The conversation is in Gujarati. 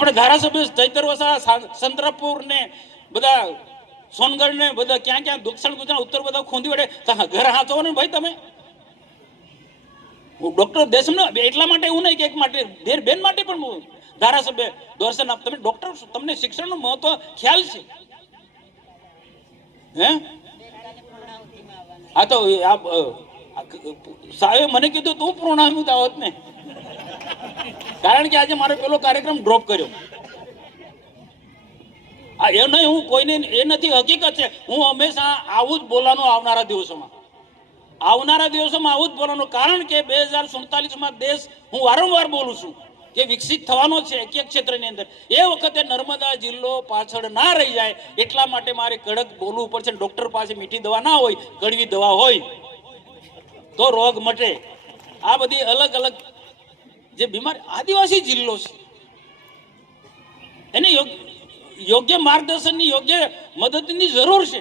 આપણે ધારાસભ્ય ચૈતર વસાવા ને બધા સોનગઢ ને બધા ક્યાં ક્યાં, દક્ષિણ ગુજરાત, ઉત્તર બધા ખોંદી વડે ઘર હાથો ને ભાઈ તમે. ડોક્ટર દેશમનો એટલા માટે એવું નહીં કે એક માટે, ધેર બેન માટે પણ ધારાસભ્ય દર્શન આપ. તમે ડોક્ટર તમને શિક્ષણનું મહત્વ ખ્યાલ છે. હે? હા તો, આ સાહેબ મને કીધું તું પૂર્ણાહુત આવત ને. કારણ કે આજે મારો પેલો કાર્યક્રમ ડ્રોપ કર્યો. આ એ નહીં, હું કોઈને એ નથી, હકીકત છે. હું હંમેશા આવું જ બોલવાનું આવનારા દિવસોમાં. આવનારા દિવસોમાં આવું જ બોલવાનું. કારણ કે બે હજાર સુડતાલીસમાં દેશ, હું વારંવાર બોલું છું કે વિકસિત થવાનો છે એક એક ક્ષેત્રની અંદર. એ વખતે નર્મદા જિલ્લો પાછળ ના રહી જાય એટલા માટે મારે કડક બોલવું પડશે. ડોક્ટર પાસે મીઠી દવા ના હોય, કડવી દવા હોય, તો રોગ મટે. આ બધી અલગ અલગ જે બીમારી આદિવાસી જિલ્લો છે. એને યોગ્ય માર્ગદર્શનની યોગ્ય મદદની જરૂર છે.